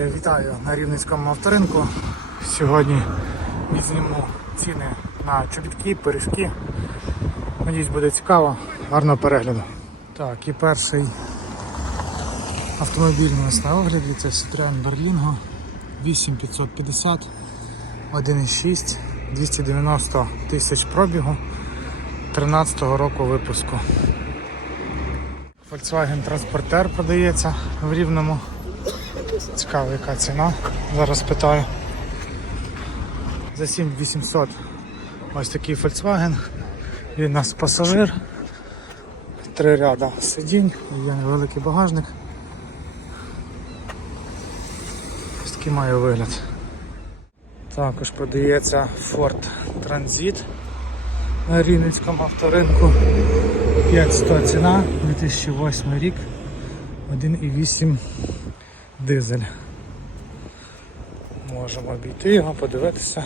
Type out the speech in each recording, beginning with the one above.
Е, Вітаю на Рівненському авторинку. Сьогодні відзніму ціни на чобітки, пиріжки. Надіюсь, буде цікаво, гарного перегляду. Так, і перший автомобіль у нас на огляді це Citroen Berlingo 8550, 1,6, 290 тисяч пробігу, 13-го року випуску. Volkswagen Transporter продається в Рівному. Цікаво, яка ціна. Зараз питаю. За 7800 ось такий Volkswagen. Він у нас пасажир. Три ряда сидінь, є невеликий багажник. Ось такий має вигляд. Також продається Ford Transit на Рівненському авторинку. 500 ціна, 2008 рік, 1,8 дизель. Можемо обійти його, подивитися.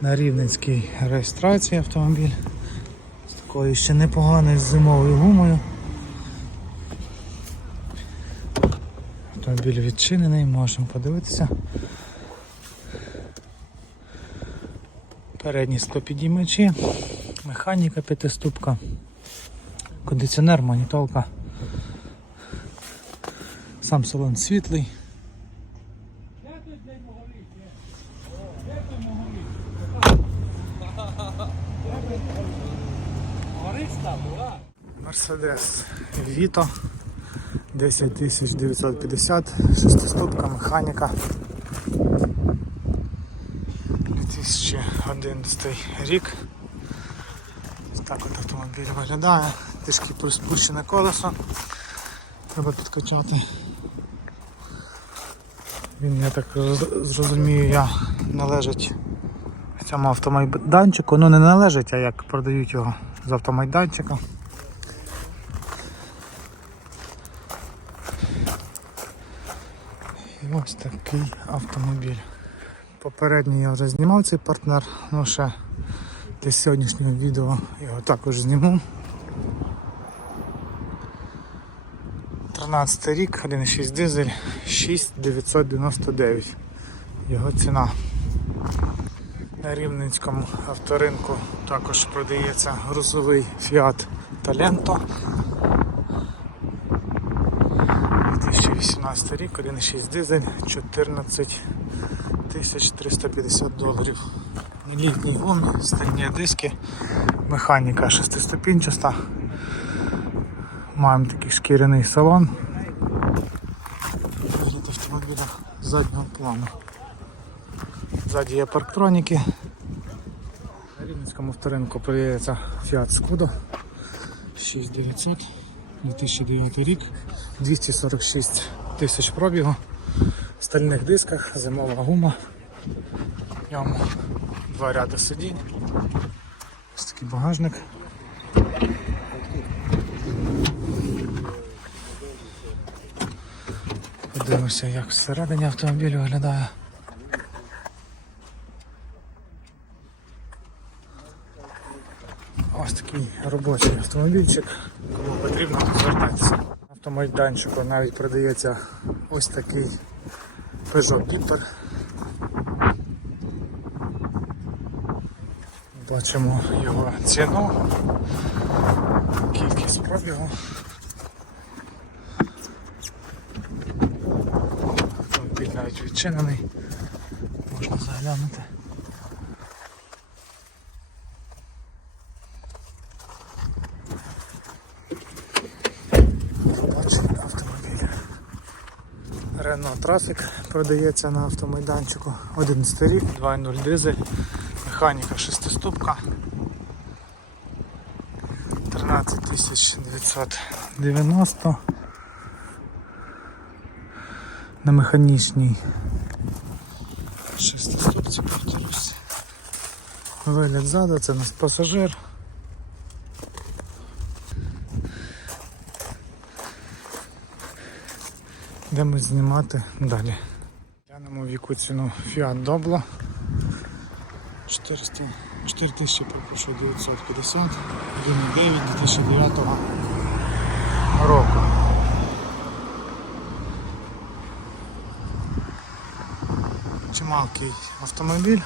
На Рівненській реєстрації автомобіль. З такою ще непоганою зимовою гумою. Автомобіль відчинений, можемо подивитися. Передні склопідіймачі, механіка п'ятиступка, кондиціонер, монітолка. Сам салон світлий. Мерседес Віто 10950, шестиступка, механіка. 2011 рік. Ось так от автомобіль виглядає. Трішки приспущене колесо. Треба підкачати. Він, я так зрозумію, я належить цьому автомайданчику. Ну не належить, а як продають його з автомайданчика. І ось такий автомобіль. Попередньо я вже знімав цей партнер, ну ще для сьогоднішнього відео його також зніму. 13 рік, 1,6 дизель, 6999. Його ціна. На Рівненському авторинку також продається грузовий Fiat Talento. 2018 рік, 1,6 дизель, 14 350 доларів. Літній гумі, стальні диски, механіка шестиступінчаста. Маємо такий шкіряний салон. Вигляд автомобіля заднього плану. Ззаді є парктроніки. На Рівненському авторинку продається Fiat Scudo 6900, 2009 рік, 246 тисяч пробігу, в стальних дисках, зимова гума. В ньому два ряди сидінь. Ось такий багажник. Подивимося, як всередині автомобіль виглядає. Ось такий робочий автомобільчик, кому потрібно. На Автомайданчику навіть продається ось такий Peugeot Piper. Бачимо його ціну, кількість пробігу. Автомобіль навіть відчинений, можна заглянути. Renault Traffic продається на автомайданчику 11 рік, 2.0 дизель, механіка шестиступка. 13 990 на механічній шестиступці повторюсь. Вигляд ззаду, це у нас пасажир. Йдемо знімати далі. Глянемо в яку ціну Fiat Doblo 400, 4000, перепрошую, 950, 1,9 2009 року. Чималкий автомобіль.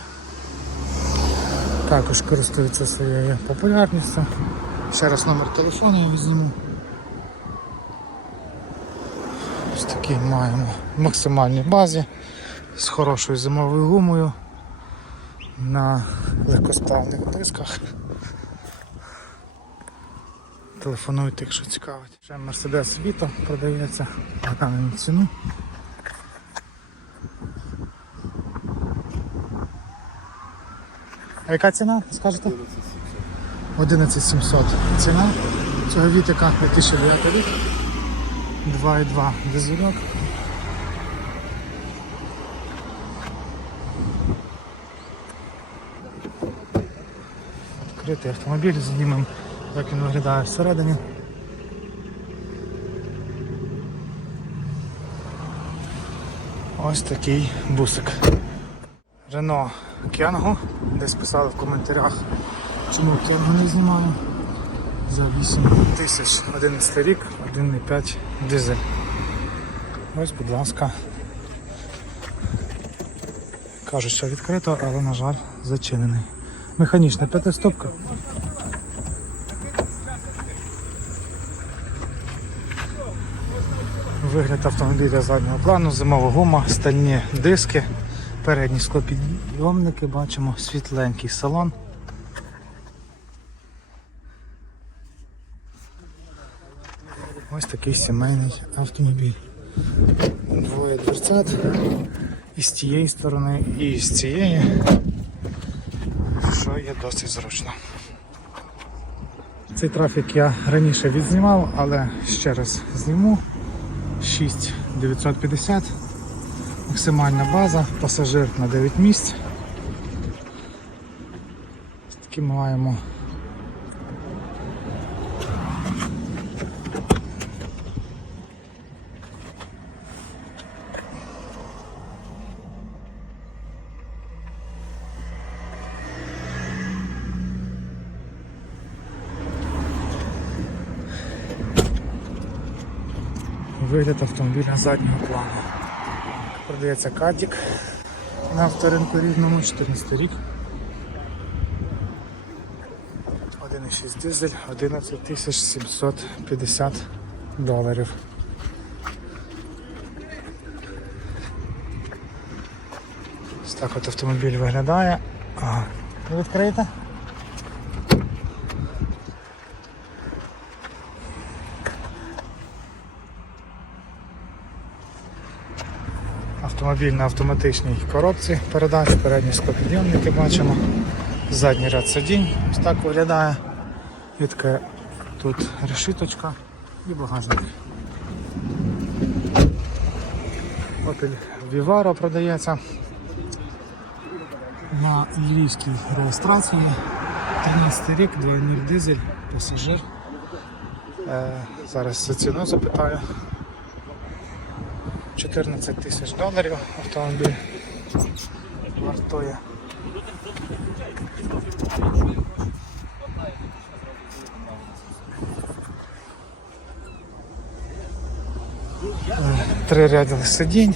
Також користується своєю популярністю. Ще раз номер телефону я візьму. Ось такий маємо в максимальній базі з хорошою зимовою гумою на легкосплавних дисках. Телефонуйте, якщо цікавить. Ще Mercedes Vito продається, глянемо ціну. А яка ціна, скажете? 11700. Ціна цього вітика 2009 рік. 2,2 дизельок. Відкритий автомобіль, знімемо, як він виглядає всередині. Ось такий бусик. Рено Кенго. Десь писали в коментарях, чому Кенго не знімаю. За 8 тисяч 11 рік, 1,5 дизель. Ось, будь ласка. Кажуть, що відкрито, але, на жаль, зачинений. Механічна п'ятистопка. Вигляд автомобіля заднього плану, зимова гума, стальні диски, передні склопідйомники, бачимо, світленький салон. Ось такий сімейний автомобіль. Двоє дверцят і з тієї сторони, і з цієї, що є досить зручно. Цей трафік я раніше відзнімав, але ще раз зніму. 6950, максимальна база, пасажир на 9 місць. Ось Такі маємо вигляд автомобіля заднього плану. Продається кадік на авторинку рівному, 14 рік. 1,6 дизель, 11 750 доларів. Ось так от автомобіль виглядає. Ага. Ви Автомобіль на автоматичній коробці передач, передні склопідйомники бачимо. Задній ряд сидінь ось так виглядає. Є тут решіточка і багажник. Opel Vivaro продається на львівській реєстрації. 13 рік, 2.0 дизель, пасажир. Е, зараз за ціну запитаю. 14 тисяч доларів автомобіль вартує. Три ряди сидінь.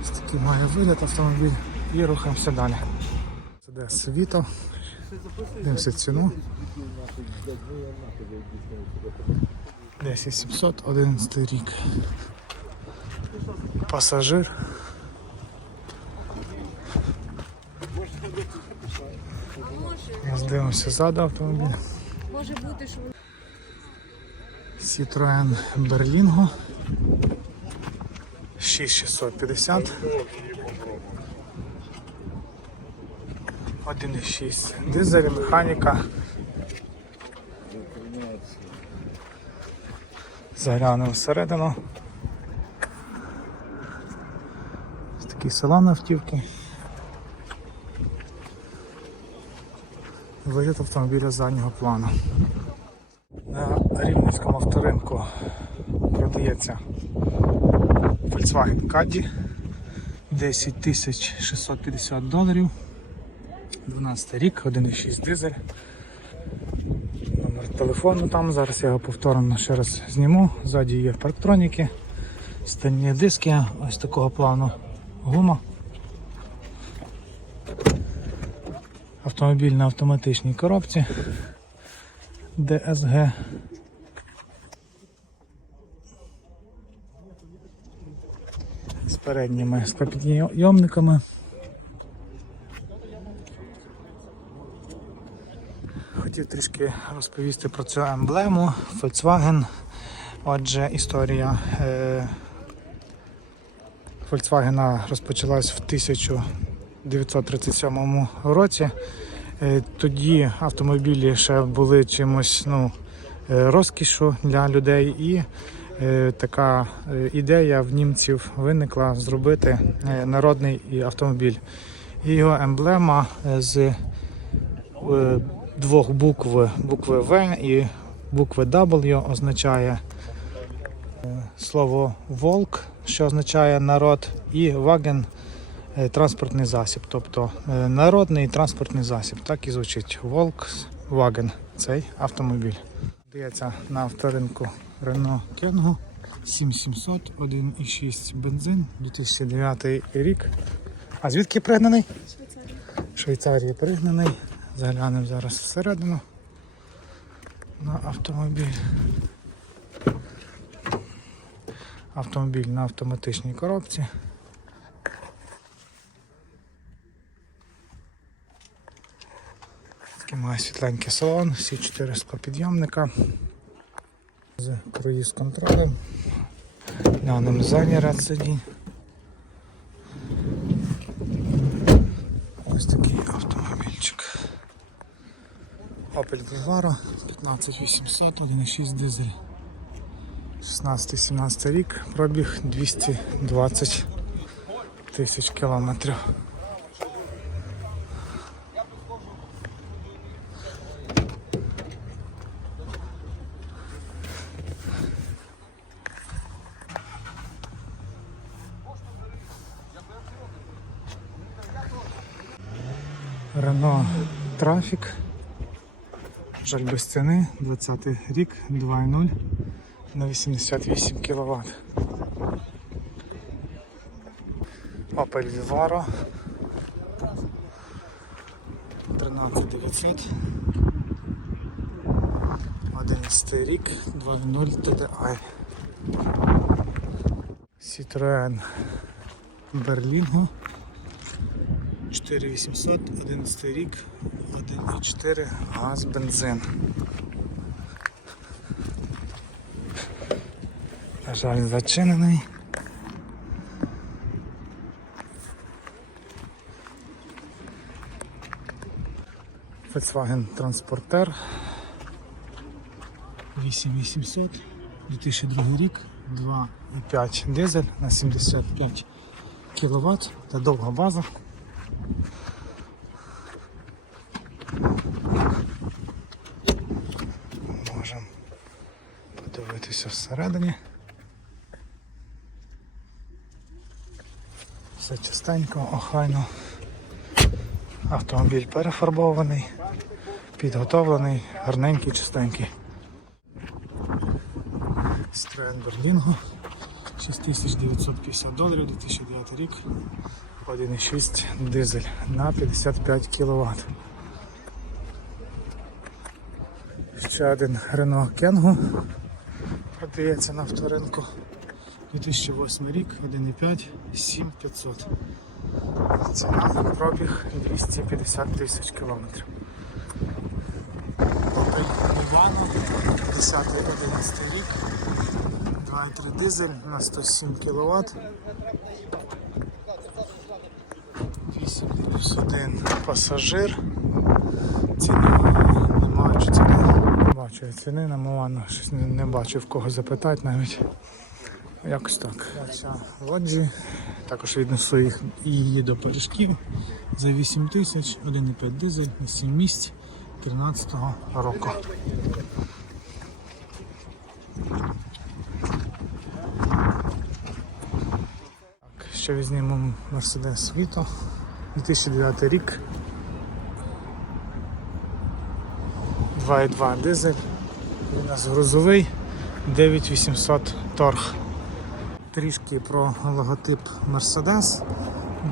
Ось такий має вигляд автомобіль і рухаємося далі. Це де світо. Дивимося ціну. 10 700, 11 рік. Пасажир. Зараз дивимося ззаду автомобіля. Може бути, що Citroen Berlingo 6650 1,6 дизель, механіка. Заглянемо всередину. Ось такий салон автівки. Вигляд автомобіля заднього плану. На Рівненському авторинку продається Volkswagen Caddy 10 650 доларів. 12 рік, 1,6 дизель. Телефону там, зараз я його повторно ще раз зніму. Ззаді є парктроніки, Стальні диски, ось такого плану гума. Автомобіль на автоматичній коробці. DSG. З передніми склопідйомниками. Хотів трішки розповісти про цю емблему Volkswagen. Отже, історія е, Volkswagen розпочалась в 1937 році. Е, Тоді автомобілі ще були чимось ну, е, розкішу для людей, і така ідея в німців виникла зробити народний автомобіль. Його емблема з двох букв букви В і букви W означає е, слово волк, що означає народ, і ваген е, транспортний засіб, тобто е, народний транспортний засіб. Так і звучить Volkswagen, цей автомобіль. Дається на авторинку Renault Kangoo 7700, 1,6 бензин, 2009 рік. А звідки пригнаний? Швейцарії пригнаний. Заглянемо зараз всередину на автомобіль. Автомобіль на автоматичній коробці. Такий має світленький салон, всі чотири склопідйомника з круїз контролем. Глянемо задній ряд сидінь. Ось такий автомобільчик. Opel Vivaro 15800, 1,6 дизель. 16-17 рік, пробіг 220 тисяч кілометрів. Рено Трафік. Жаль без ціни, 20 рік, 2.0 на 88 кВт. Opel Vivaro 13900 11 рік, 2.0 TDI Citroen Berlingo 4800, 11 рік, 1,4 газ бензин. На жаль, зачинений. Volkswagen Transporter 8800, 2002 рік, 2,5 дизель на 75 кВт та довга база. Можемо подивитися всередині. Все чистенько, охайно. Автомобіль перефарбований, підготовлений, гарненький, чистенький. Citroen Berlingo 6950 доларів, 2009 рік, 1,6 дизель на 55 кВт. Ще один Renault Kangoo продається на авторинку. 2008 рік, 1,5, 7500. Ціна пробіг 250 тисяч кілометрів. Opel Vivano, 10-11 рік, 2,3 дизель на 107 кВт. 8 плюс 1 пасажир. Ціна не бачу ціни. Не бачу я ціни на щось не, не бачу в кого запитати навіть. Якось так. Ця лоджі. Також віднесу їх і її до пиріжків за 8 тисяч, 1,5 дизель на 7 місць 13-го року. Так, ще візьмемо Mercedes Vito 2009 рік. 2,2 дизель. У нас грузовий 9800 торг. трішки про логотип Mercedes.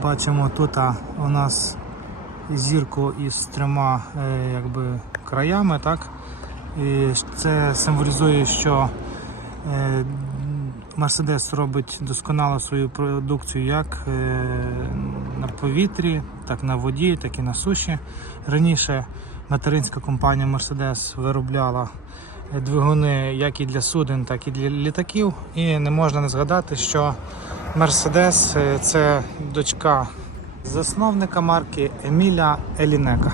Бачимо тут у нас зірку із трьома е, якби, краями. Так? І це символізує, що е, Mercedes робить досконало свою продукцію як е, на повітрі, так на воді, так і на суші. Раніше материнська компанія Mercedes виробляла двигуни як і для суден, так і для літаків. І не можна не згадати, що Mercedes е, це дочка засновника марки Еміля Елінека.